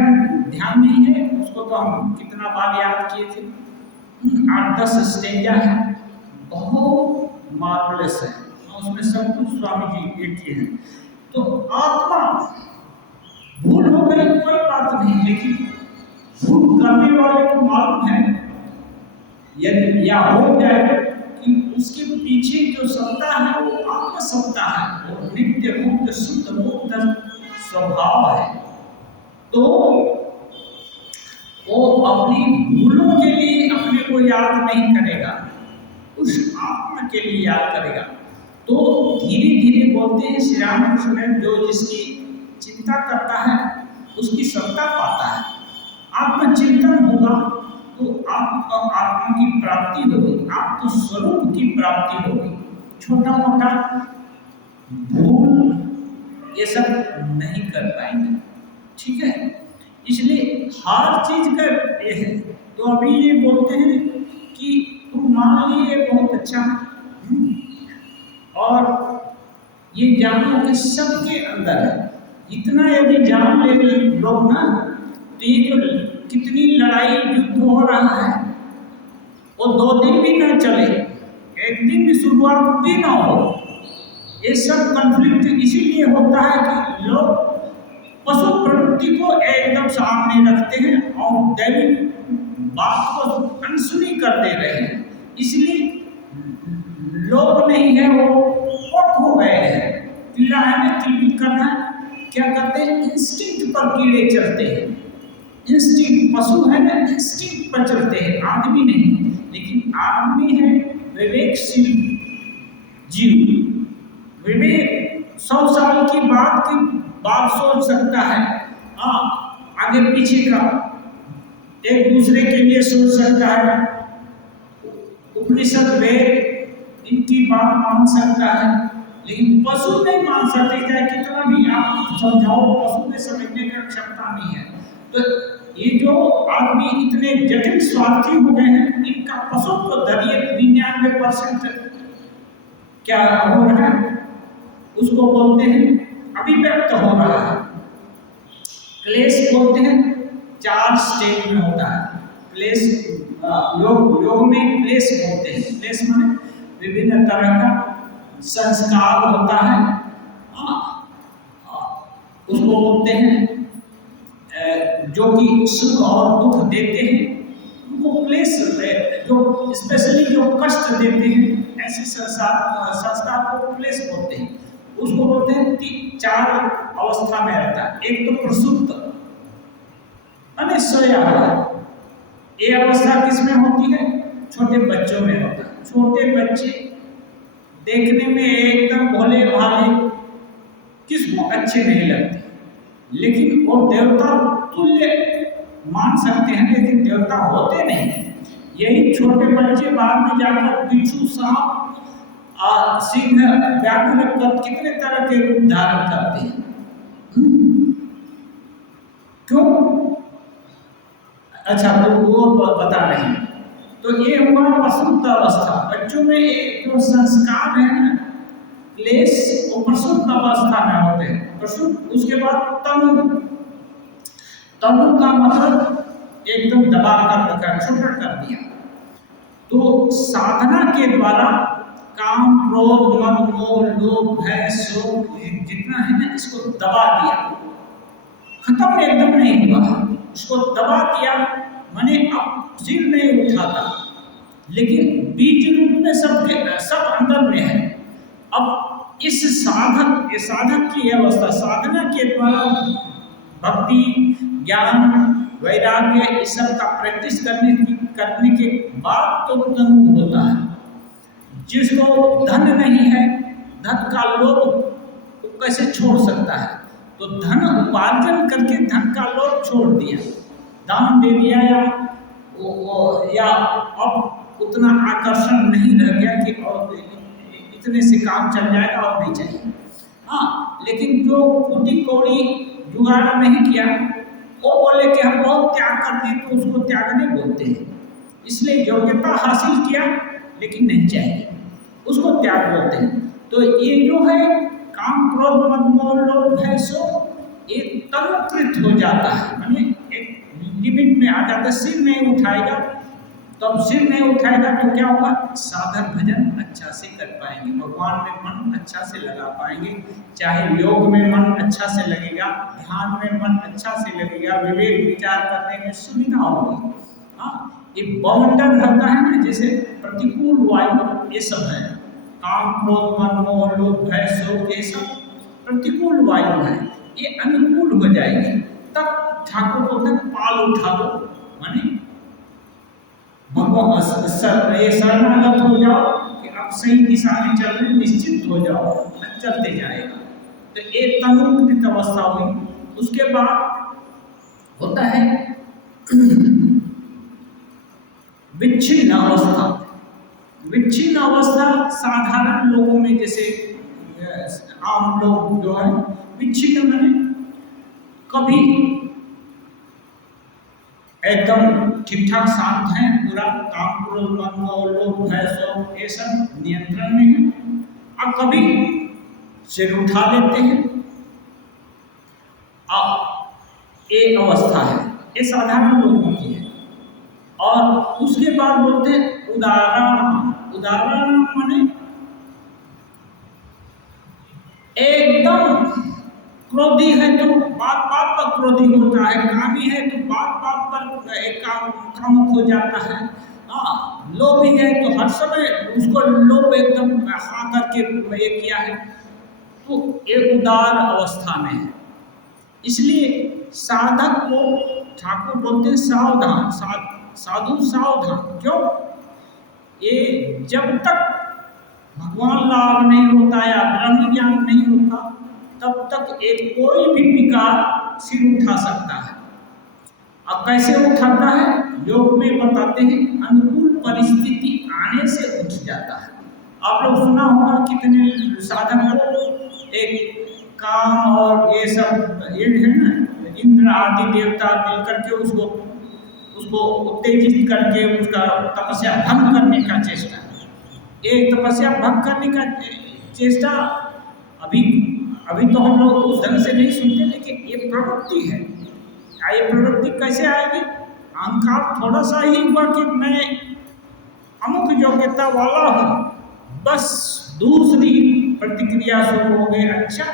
ध्यान नहीं है, उसको तो हम कितना बार याद किए थे, 8-10 स्टेजा है, बहुत मार्वलस है, उसमें सब कुछ स्वामी जी एक ही है। तो आत्मा भूल हो गई कोई बात नहीं, लेकिन भूल करने वाले को मालूम है यदि या हो जाए कि उसके पीछे जो सत्ता है वो आत्म सत्ता है, वो नित्य मुक्त शुद्ध मुक्त स्वभाव है। तो वो अपनी भूलों के लिए अपने को याद नहीं करेगा, उस आत्मा के लिए याद करेगा। तो धीरे धीरे बोलते हैं श्री रामकृष्ण, जो जिसकी चिंता करता है उसकी सत्ता पाता है। आत्मचिंतन होगा तो आत्मा की प्राप्ति होगी, आत्म स्वरूप की प्राप्ति होगी। छोटा मोटा भूल ये सब नहीं कर पाएंगे, ठीक है। इसलिए हर चीज का ये है। तो अभी ये बोलते हैं कि तुम मान लिए बहुत अच्छा, और ये जानो कि सबके अंदर है। इतना यदि जान ले लोग ना, तो ये जो कितनी लड़ाई युद्ध हो रहा है वो 2 दिन भी ना चले, 1 दिन भी शुरुआत भी ना हो। ये सब कॉन्फ्लिक्ट इसीलिए होता है कि लोग पशु प्रवृत्ति को एकदम सामने रखते हैं और दैविक बात को अनसुनी कर दे रहे हैं। इसलिए लोग नहीं है, वो पक हो गए हैं। कीड़ा है ना, किलबिल करना, क्या करते हैं? इंस्टिंक्ट पर कीड़े चलते हैं। इंस्टिंक्ट, पशु है ना, इंस्टिंक्ट पर चलते हैं, आदमी नहीं। लेकिन आदमी है विवेकशील जीव। विवेक 100 साल की बात सोच सकता है, आगे पीछे का, एक दूसरे के लिए सोच सकता है। उपनिषद वेद इनकी बात मान सकता है, लेकिन पशु नहीं मान सकते। चाहे कितना भी आप समझाओ, पशु में समझने की क्षमता नहीं है। तो ये जो आदमी इतने जटिल स्वार्थी हो गए हैं, इनका पशुत्व धरिए 99% क्या हो रहा है, उसको बोलते हैं अभिव्यक्त हो रहा है। क्लेश बोलते हैं 4 स्टेज में होता है। क्लेश योग में क्लेश बोलते हैं। क्लेश माने विभिन्न तरह का संस्कार होता है, उसको बोलते हैं जो कि सुख और दुख देते हैं, उनको क्लेश, जो स्पेशली जो कष्ट देते हैं ऐसे संस्कार को क्लेश बोलते हैं। उसको बोलते हैं 4 अवस्था में रहता है। एक तो प्रसुप्त माने सोया हुआ। ये अवस्था किसमें होती है? छोटे बच्चों में होता है। छोटे बच्चे देखने में एकदम भोले भाले, किसको अच्छे नहीं लगते, लेकिन वो देवता तुल्य मान सकते हैं, लेकिन देवता होते नहीं। यही छोटे बच्चे बाद में जाकर बिच्छू, सांप, सिंह, व्याघ्र, कितने तरह के रूप धारण करते हैं। क्यों? अच्छा, तो वो बता रहे हैं। तो ये हुआ प्रसुप्त अवस्था। बच्चों में एक जो संस्कार है ना, क्लेश, वो प्रसुप्त अवस्था में होते हैं। प्रसुप्त, उसके बाद तनु। तनु का मतलब एकदम दबा कर रखा, छोटा कर दिया। तो साधना के द्वारा काम, क्रोध, मद, मोह, लोभ, भय, शोक जितना है ना, इसको दबा दिया। खत्म एकदम नहीं हुआ, इसको दबा दिया। माने अब सिर नहीं उठाता, लेकिन बीज रूप में सब अंदर में है। अब इस साधक की अवस्था, साधना के द्वारा भक्ति, ज्ञान, वैराग्य, इस सब का प्रैक्टिस करने के बाद तो तनु होता है। जिसको धन नहीं है, धन का लोभ कैसे छोड़ सकता है? तो धन उपार्जन करके धन का लोभ छोड़ दिया, दान दे दिया, या अब उतना आकर्षण नहीं रह गया कि और इतने से काम चल जाएगा और नहीं चाहिए। हाँ, लेकिन जो फूटी कौड़ी जुगाड़ नहीं किया, वो बोले कि हम बहुत त्याग करते हैं, तो उसको त्याग नहीं बोलते हैं। इसलिए योग्यता हासिल किया लेकिन नहीं चाहिए, उसको त्याग बोलते हैं। तो ये जो है काम, क्रोध, मद, मोह, लोभ, भय, शोक, ये तनुकृत हो जाता है, माने एक लिमिट में आ जाता है। सिर नहीं उठाएगा, तब सिर नहीं उठाएगा तो क्या होगा? साधन भजन अच्छा से कर पाएंगे, भगवान में मन अच्छा से लगा पाएंगे। चाहे योग में मन अच्छा से लगेगा, ध्यान में मन अच्छा से लगेगा, विवेक विचार करने में सुविधा होगी। हाँ, ये बाउंडर होता है ना, जैसे प्रतिकूल वायु, ये सब है। काम, क्रोध, मद, मोह, लोभ, भय, शोक, ये सब प्रतिकूल वायु है। ये अनुकूल हो जाएगी, तब ठाकुर बोलते हैं पाल उठा दो, माने भगवान शरणागत हो जाओ कि अब सही दिशा में चल रहे, निश्चित हो जाओ, चलते जाएगा। तो एक तनुकृत अवस्था हुई। उसके बाद होता है विच्छिन्न अवस्था। विच्छिन्न अवस्था साधारण लोगों में, जैसे आम लोग जो है, विच्छिन्न माने कभी एकदम ठीक ठाक शांत हैं, पूरा काम, क्रोध, मद, मोह, लोभ, भय, शोक, ये सब नियंत्रण में है, और कभी सिर उठा लेते हैं। ये अवस्था है, ये साधारण लोगों की है। और उसके बाद बोलते हैं उदाहरण। उदाहरण माने एकदम क्रोधी है तो बात बात पर क्रोधी होता है, कामी है तो बात बात पर एक कामुक हो जाता है। हाँ, लोभी है तो हर समय उसको लोभ एकदम हाँ करके ये किया है, तो ये उदार अवस्था में है। इसलिए साधक को ठाकुर बोलते हैं सावधान, साधु सावधान। क्यों? ये जब तक भगवान लाभ नहीं होता या ब्रह्म ज्ञान नहीं होता, तब तक एक कोई भी विकार सिर उठा सकता है। अब कैसे उठाता है? योग में बताते हैं अनुकूल परिस्थिति आने से उठ जाता है। आप लोग सुना होगा कितने साधक एक काम और ये सब ये है ना, इंद्र आदि देवता मिलकर के उसको उत्तेजित करके उसका तपस्या भंग करने का चेष्टा, एक तपस्या भंग करने का चेष्टा अभी अभी तो हम लोग उस ढंग से नहीं सुनते, लेकिन ये प्रवृत्ति है। ये प्रवृत्ति कैसे आएगी? अहंकार थोड़ा सा ही हुआ कि मैं अमुक योग्यता वाला हूँ, बस दूसरी प्रतिक्रिया शुरू हो गई। अच्छा,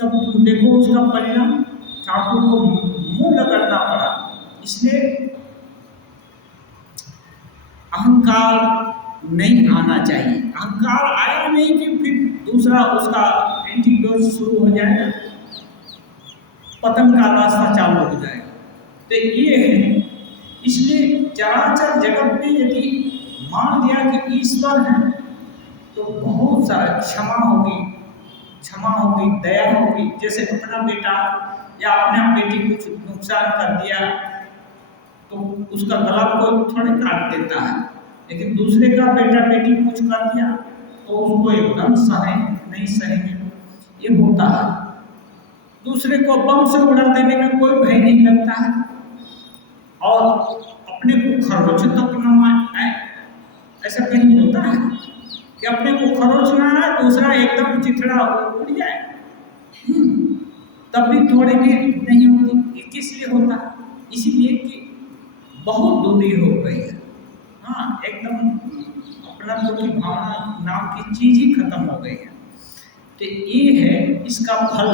तब देखो उसका परिणाम, ठाकुर को मुंह रगड़ना पड़ा। इसलिए अहंकार नहीं आना चाहिए। अहंकार आया नहीं कि फिर दूसरा उसका एंटीडोट शुरू हो जाएगा, पतन का रास्ता चालू हो जाएगा। तो ये है, इसलिए चराचर जगत में यदि मान लिया कि ईश्वर है तो बहुत सारा क्षमा होगी, दया होगी। जैसे अपना बेटा या अपना बेटी कुछ नुकसान कर दिया तो उसका गला कोई थोड़े काट देता है, लेकिन दूसरे का बेटा बेटी कुछ कर दिया तो उसको एकदम नहीं सहेंगे, ये होता है। दूसरे को बम से उड़ा देने में कोई भय नहीं लगता है, और अपने को खरोच तक न आए, ऐसा कहीं होता है कि अपने को खरोच ना आए, दूसरा एकदम चिथड़ा उड़ जाए, तब भी थोड़ी देर नहीं होती। ये किस लिए होता है? इसीलिए कि बहुत दूरी हो गई है। हाँ, एकदम अपनत्व की भावना नाम की चीज ही खत्म हो गई है। तो ये है इसका फल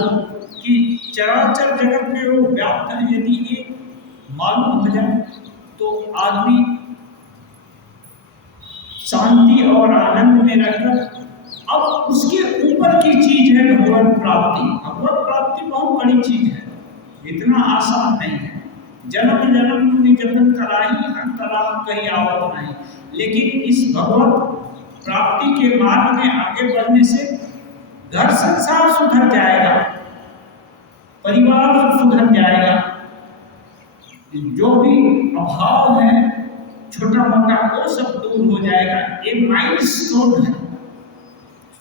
कि चराचर जगत में वो व्याप्त है। यदि ये मालूम हो जाए तो आदमी शांति और आनंद में रहकर, अब उसके ऊपर की चीज है भगवत प्राप्ति। भगवत प्राप्ति बहुत बड़ी चीज है, इतना आसान नहीं है। जन्म जन्म निकटन कराही अंतराल कहीं आवत नहीं, लेकिन इस भगवत प्राप्ति के मार्ग में आगे बढ़ने से घर संसार सुधर जाएगा, परिवार सुधर जाएगा, जो भी अभाव है छोटा मोटा वो सब दूर हो जाएगा। ये माइलस्टोन है,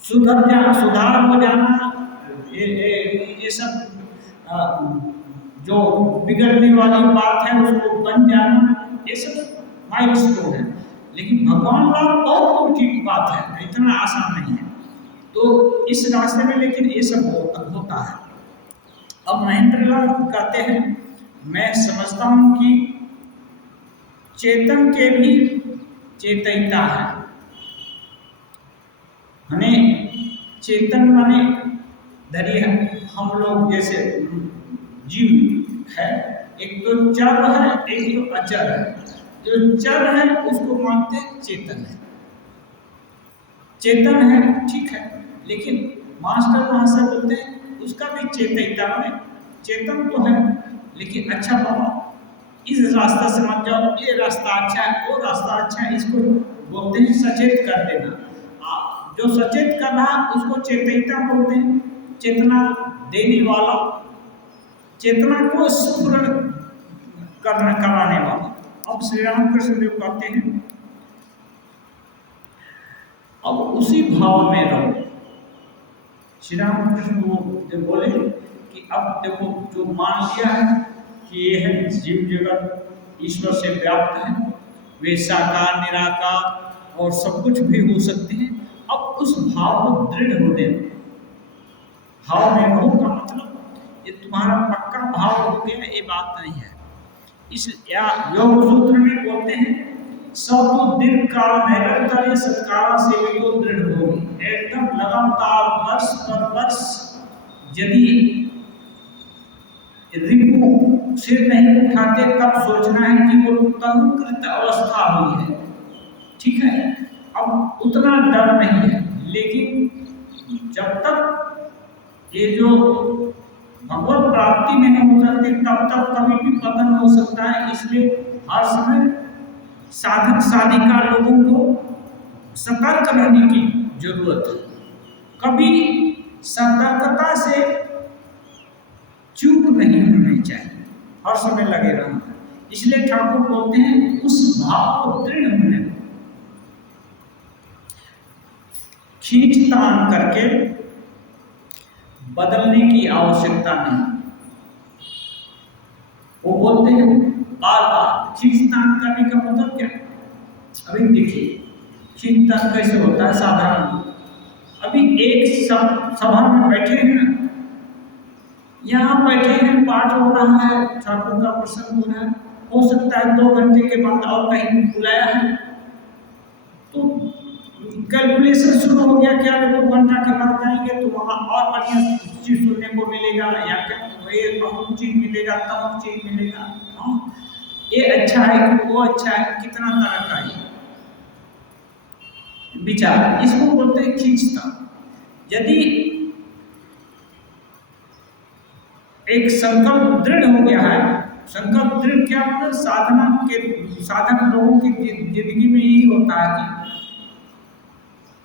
सुधार हो जाना, ये सब जो बिगड़ने वाली बात है उसको बन जाना, ये सब माइलस्टोन है। लेकिन भगवान लाभ बहुत दूर की बात है, इतना आसान नहीं है। तो इस रास्ते में लेकिन ये सब होता है। अब महेंद्र लाल कहते हैं, मैं समझता हूँ कि चेतन के भी चेतनता है। हमें चेतन माने धरी है, हम लोग जैसे जीव है, एक तो चर है, एक तो अचर है। जो चर है उसको मानते हैं चेतन है, चेतन है, ठीक है, लेकिन मास्टर वहां से बोलते हैं उसका भी चेतनता में चेतन तो है, लेकिन अच्छा बाबा इस रास्ता से मत जाओ, ये रास्ता अच्छा है, वो रास्ता अच्छा है, इसको बोलते हैं सचेत कर देना। जो सचेत कर रहा उसको चेतनता बोलते हैं, चेतना देने वाला, चेतना को स्फुरण कराने वाला। अब श्री रामकृष्ण देव कहते हैं, अब उसी भाव में रहो। श्री रामकृष्ण वो जब बोले कि अब देखो जो मान लिया है कि ये है जीव जगत ईश्वर से व्याप्त है, वे साकार निराकार और सब कुछ भी हो सकते हैं, अब उस भाव को दृढ़ होने दो। भाव में रहो का मतलब ये तुम्हारा पक्का भाव हो गया, ये बात नहीं है। इस या योग सूत्र में बोलते हैं, सब दिन काल निरंतर सत्कारा से भी तो दृढ़ होगी। एकदम लगातार वर्ष पर वर्ष यदि रिपु सिर नहीं उठाते तब सोचना है कि वो तनुकृत अवस्था हुई है, ठीक है, अब उतना डर नहीं है। लेकिन जब तक ये जो भगवत प्राप्ति नहीं हो सकती तब तक कभी भी पतन हो सकता है। इसलिए हर समय साधक साधिका लोगों को सतर्क रहने की जरूरत है, कभी सतर्कता से चूक नहीं होनी चाहिए, हर समय लगे रहना। इसलिए ठाकुर बोलते हैं उस भाव को दृढ़ होने दो, खींचतान करके बदलने की आवश्यकता नहीं। वो बोलते हैं बार बार खींचतान करने का मतलब क्या? अभी देखिए खींचतान कैसे होता है साधारण। अभी एक सभा में बैठे हैं, यहाँ बैठे हैं, पाठ हो रहा है, ठाकुर का प्रसंग हो रहा है, हो सकता है 2 घंटे के बाद और कहीं बुलाया है, तो कैलकुलेशन शुरू हो गया क्या 2 घंटा के बाद जाएंगे तो वहाँ और बढ़िया चीज सुनने को मिलेगा, या ये अमुक चीज मिलेगा, तमुक चीज मिलेगा। हाँ, ये अच्छा है कि वो अच्छा है, कितना तरह का है विचार, इसको बोलते हैं खींचता। यदि एक संकल्प दृढ़ हो गया है, संकल्प दृढ़ क्या मतलब साधना के साधक लोगों की जिंदगी में यही होता है कि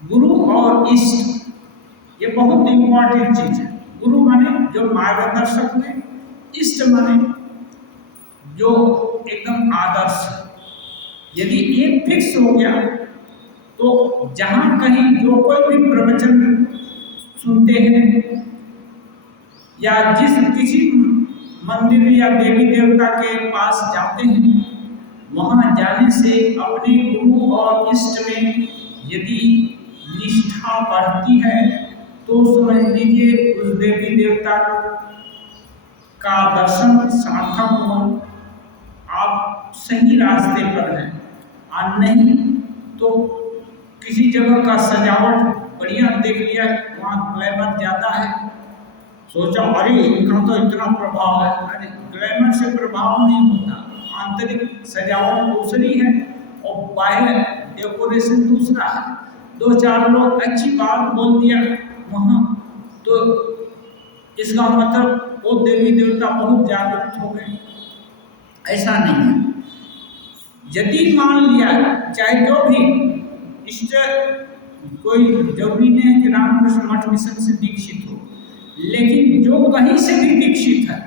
गुरु और इष्ट ये बहुत इंपॉर्टेंट चीज है। गुरु माने जो मार्गदर्शक है, इष्ट माने जो एकदम आदर्श। यदि ये फिक्स हो गया तो जहां कहीं जो कोई भी प्रवचन सुनते हैं या जिस किसी मंदिर या देवी देवता के पास जाते हैं, वहां जाने से अपने गुरु और इष्ट में यदि निष्ठा बढ़ती है तो समझ लीजिए उस देवी देवता का दर्शन सार्थक हुआ, आप सही रास्ते पर हैं। और नहीं तो किसी जगह का सजावट बढ़िया देख लिया, वहाँ ग्लैमर ज्यादा है, सोचा अरे इनका तो इतना प्रभाव है। अरे ग्लैमर से प्रभाव नहीं होता, आंतरिक सजावट दूसरी है और बाहर डेकोरेशन दूसरा है। 2-4 लोग अच्छी बात बोल दिया वहाँ, तो इसका मतलब वो देवी देवता बहुत जागृत हो गए, ऐसा नहीं है। यदि मान लिया चाहे जो भी इष्ट, कोई जरूरी नहीं है कि रामकृष्ण मठ मिशन से दीक्षित हो, लेकिन जो कहीं से भी दीक्षित है,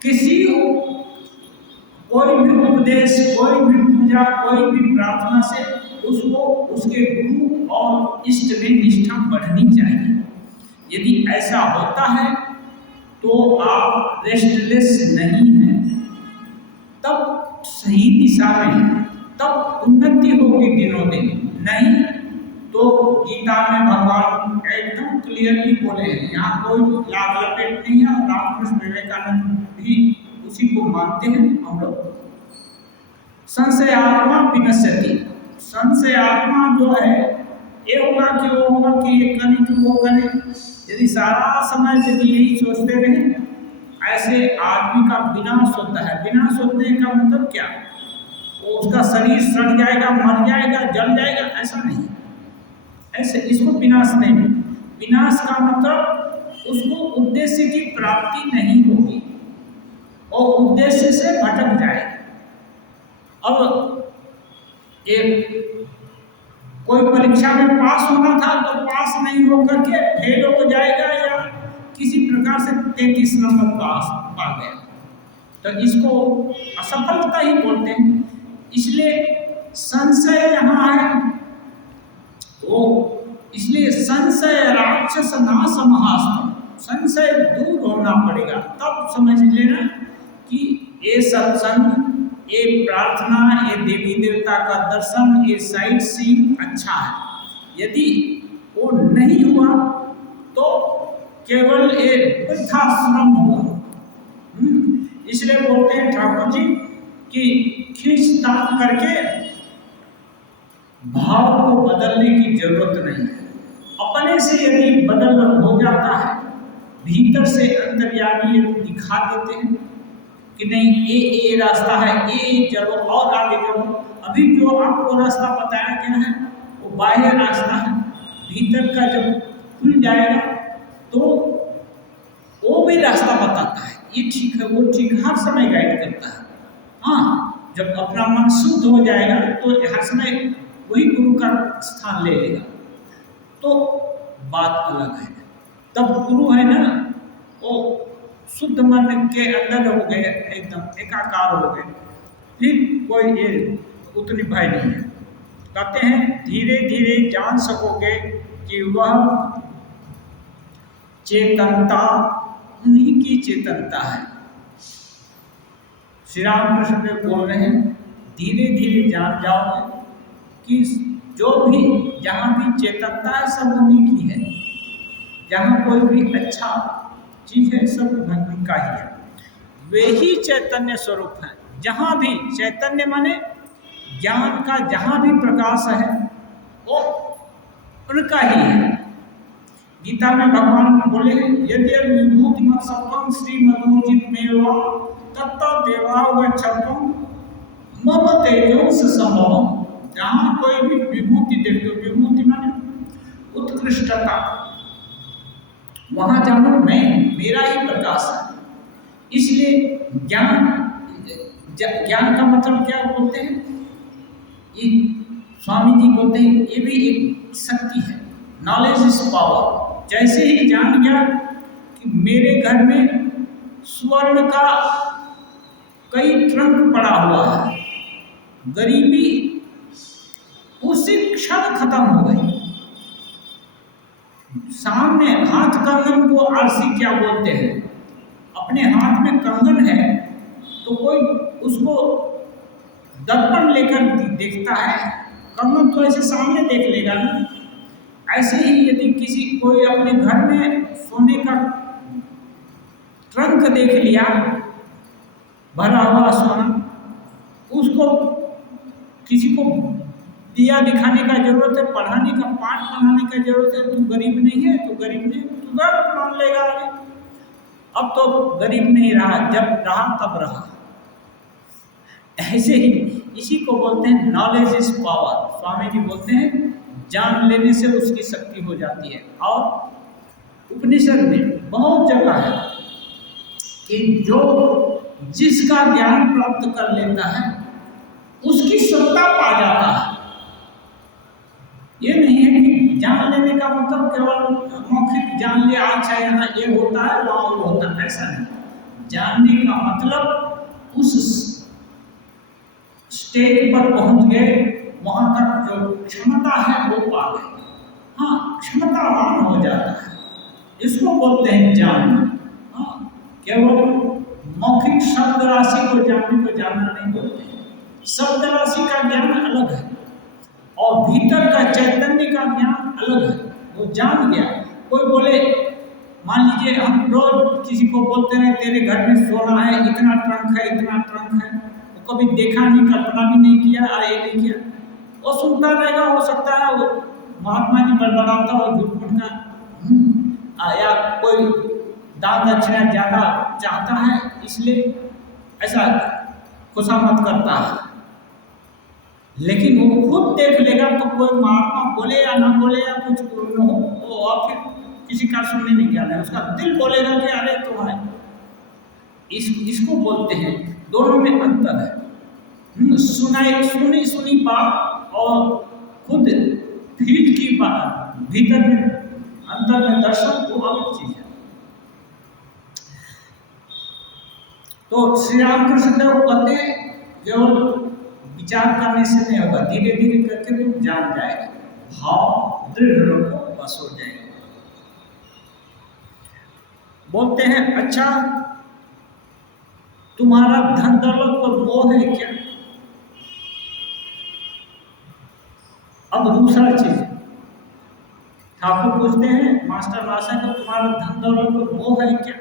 किसी कोई भी उपदेश, कोई भी पूजा, कोई भी प्रार्थना से उसको उसके गुरु और इष्ट में निष्ठा बढ़नी चाहिए। यदि ऐसा होता है तो आप रेस्टलेस नहीं हैं, तब सही दिशा में है, तब उन्नति होगी दिनों दिन। नहीं तो गीता में भगवान एकदम क्लियरली बोले हैं, यहाँ कोई लाभ लपेट नहीं है। रामकृष्ण विवेकानंद भी उसी को मानते हैं हम लोग। संशय आत्मा विनश्यति, संशय आत्मा जो है ये होगा कि वो होगा कि ये करें कि वो करें। यदि सारा समय यदि यही सोचते रहे, ऐसे आदमी का विनाश होता है। विनाश होने का मतलब क्या, वो उसका शरीर सड़ जाएगा, मर जाएगा, जल जाएगा, ऐसा नहीं। ऐसे इसको विनाश नहीं, विनाश का मतलब उसको उद्देश्य की प्राप्ति नहीं होगी और उद्देश्य से भटक जाएगा। अब एक कोई परीक्षा में पास होना था तो पास नहीं होकर के फेल हो जाएगा, या किसी प्रकार से 33 नंबर पास पा गया, तो इसको असफलता ही बोलते हैं। इसलिए संशय यहाँ है, वो इसलिए संशय राक्षस ना समाहस्त, संशय दूर होना पड़ेगा, तब समझ लेना कि ये सत्संग, ये प्रार्थना, ये देवी देवता का दर्शन, ये साइट सीन अच्छा है। यदि वो नहीं हुआ तो केवल एक वृद्धाश्रम हुआ। इसलिए बोलते हैं ठाकुर जी कि खींचतान करके भाव को बदलने की जरूरत नहीं है। अपने से यदि बदल हो जाता है, भीतर से अंतर्यामी यदि दिखा देते हैं कि नहीं ये रास्ता है, ये चलो और आगे चलो। अभी जो आपको रास्ता बताया गया है वो बाह्य रास्ता है, भीतर का जब खुल जाएगा तो वो भी रास्ता बताता है, ये ठीक है, वो ठीक, हर समय गाइड करता है। हाँ, जब अपना मन शुद्ध हो जाएगा तो हर समय वही गुरु का स्थान ले लेगा, तो बात अलग है। तब गुरु है ना, वो शुद्ध मन के अंदर हो गए, एकदम एकाकार हो गए, फिर कोई ये उतनी भय नहीं है। कहते हैं धीरे धीरे जान सकोगे कि वह चेतनता उन्हीं की चेतनता है। श्री रामकृष्ण बोल रहे हैं धीरे धीरे जान जाओगे कि जो भी जहाँ भी चेतनता है सब उन्हीं की है, जहाँ कोई भी अच्छा चीज है सब उनका ही है, वे ही चैतन्य स्वरूप है। जहाँ भी चैतन्य माने ज्ञान का जहाँ भी प्रकाश है वो उनका ही है। गीता में भगवान बोले यदि विभूति सत्वम श्रीमदूर्जित में तत्व देवावच्छत्वम मम तेजोंस संभवम। जहाँ कोई भी विभूति देखते हो, विभूति माने उत्कृष्टता, वहां जानो मैं मेरा ही प्रकाश है। इसलिए ज्ञान का मतलब क्या बोलते हैं, ये स्वामी जी बोलते हैं ये भी एक शक्ति है, नॉलेज इज पावर। जैसे ही जान गया कि मेरे घर में स्वर्ण का कई ट्रंक पड़ा हुआ है, गरीबी उसी क्षण खत्म हो गई। सामने हाथ कंगन को आरसी क्या बोलते हैं, अपने हाथ में कंगन है तो कोई उसको दर्पण लेकर देखता है, कंगन तो ऐसे सामने देख लेगा ना। ऐसे ही यदि किसी कोई अपने घर में सोने का ट्रंक देख लिया भरा हुआ सोना, उसको किसी को दिया दिखाने का जरूरत है, पढ़ाने का पाठ पढ़ाने का जरूरत है, तू गरीब नहीं है, तू गरीब नहीं, तुरंत मान लेगा। अब तो गरीब नहीं रहा, जब रहा तब रहा। ऐसे ही इसी को बोलते हैं knowledge is power. Swami ji बोलते हैं जान लेने से उसकी शक्ति हो जाती है। और उपनिषद में बहुत जगह है कि जो जिसका ज्ञान प्राप्त कर लेता है उसकी सत्ता पा जाता है। ये नहीं है कि जान लेने का मतलब केवल मौखिक जान लिया, अच्छा यहाँ ये होता है वहाँ वो होता है, ऐसा नहीं। जानने का मतलब उस स्टेज पर पहुंच गए, वहां तक जो क्षमता है वो पा गए। हाँ, क्षमतावान हो जाता है, इसको बोलते हैं जानना। हाँ, केवल मौखिक शब्द राशि को जानने को जानना नहीं बोलते। शब्द राशि का ज्ञान अलग है और भीतर का चैतन्य का ज्ञान अलग है। वो जान गया। कोई बोले, मान लीजिए हम रोज किसी को बोलते रहे तेरे घर में सोना है, इतना ट्रंक है, इतना ट्रंक है, वो कभी देखा नहीं, कल्पना भी नहीं किया, अरे नहीं किया, वो सुनता रहेगा। हो सकता है वो महात्मा जी बड़बड़ाता हो झूठ मूठ का, या कोई दान दक्षिणा ज्यादा चाहता है इसलिए ऐसा खुशामद करता है। लेकिन वो खुद देख लेगा तो कोई महात्मा बोले या ना बोले या कुछ हो, वो और फिर किसी का सुनने नहीं जाना है, उसका दिल बोलेगा कि अरे तो है। इसको बोलते हैं, दोनों में अंतर है। सुनी सुनी बात और खुद फील की बात, भीतर में अंतर में दर्शन वो अलग चीज है। तो श्री रामकृष्ण देव कहते हैं केवल विचार करने से नहीं होगा, धीरे धीरे करके तुम जान जाएगा, भाव दृढ़ रखो बस हो जाएगा। बोलते हैं अच्छा तुम्हारा धन दौलत पर मोह है क्या? अब दूसरा चीज ठाकुर पूछते हैं मास्टर महाशय को, तुम्हारा धन दौलत पर मोह है क्या?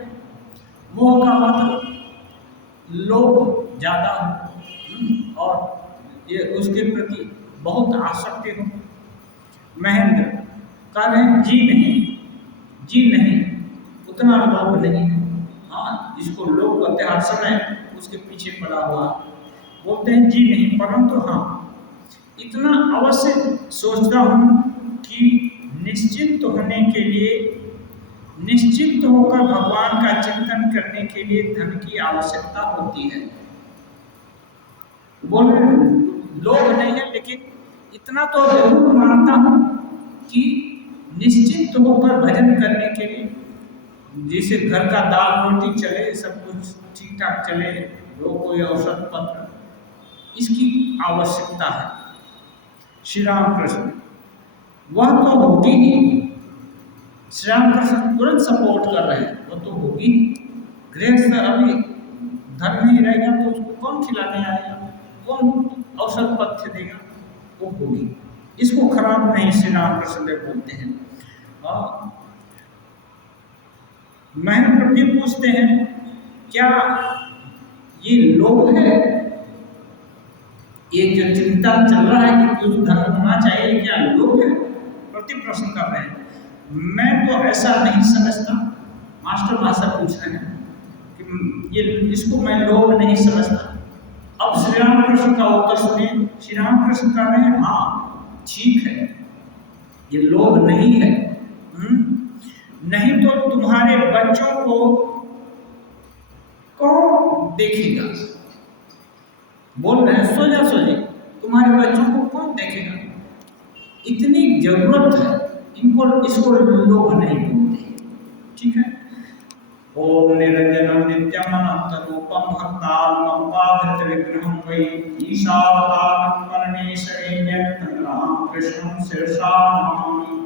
मोह का मतलब लोभ ज्यादा हो और ये उसके प्रति बहुत आसक्ति हो। महेंद्र कह रहे हैं जी नहीं, उतना लोभ नहीं है। हाँ, जिसको लोग कहते हैं हर समय उसके पीछे पड़ा हुआ, बोलते हैं जी नहीं, परंतु हाँ इतना अवश्य सोचता हूँ कि निश्चिंत होने के लिए, निश्चिंत होकर भगवान का चिंतन करने के लिए धन की आवश्यकता होती है। बोल रहे लोग नहीं है, लेकिन इतना तो जरूर मानता हूँ कि निश्चिंत होकर भजन करने के लिए, जैसे घर का दाल रोटी चले, सब कुछ ठीक ठाक चले, लोग कोई औसत पत्र, इसकी आवश्यकता है। श्री राम कृष्ण वह तो होगी ही, श्री राम कृष्ण तुरंत सपोर्ट कर रहे हैं, वो तो होगी। गृहस्थ अभी धन नहीं रहेगा तो उसको कौन खिलाने आएगा, कौन औसत पथ्य देगा? वो होगी। इसको खराब नहीं श्री रामकृष्ण देव बोलते हैं। महेंद्र प्रभु जी पूछते हैं क्या ये लोभ है, ये जो चिंता चल रहा है कि कुछ धन होना चाहिए, क्या लोभ है? प्रति प्रश्न कर रहे हैं। मैं तो ऐसा नहीं समझता, मास्टर भाषा पूछ रहे हैं कि ये इसको मैं लोभ नहीं समझता। अब श्री रामकृष्ण का उत्तर सुनिए। श्री रामकृष्ण कह रहे हैं हाँ ठीक है, ये लोभ नहीं है। नहीं तो तुम्हारे बच्चों को कौन देखेगा? बोल रहे हैं सोजा सोजी, तुम्हारे बच्चों को कौन देखेगा? इतनी जरूरत है इनको, इसको लोग नहीं बोलते। ठीक है। ओम निरंजनम नित्यम अनंतरूपम भक्तात्मम पादृत विग्रहम वै ईशावतारं परमेश्वरेण्यं राम कृष्णं शिरसा नमामि।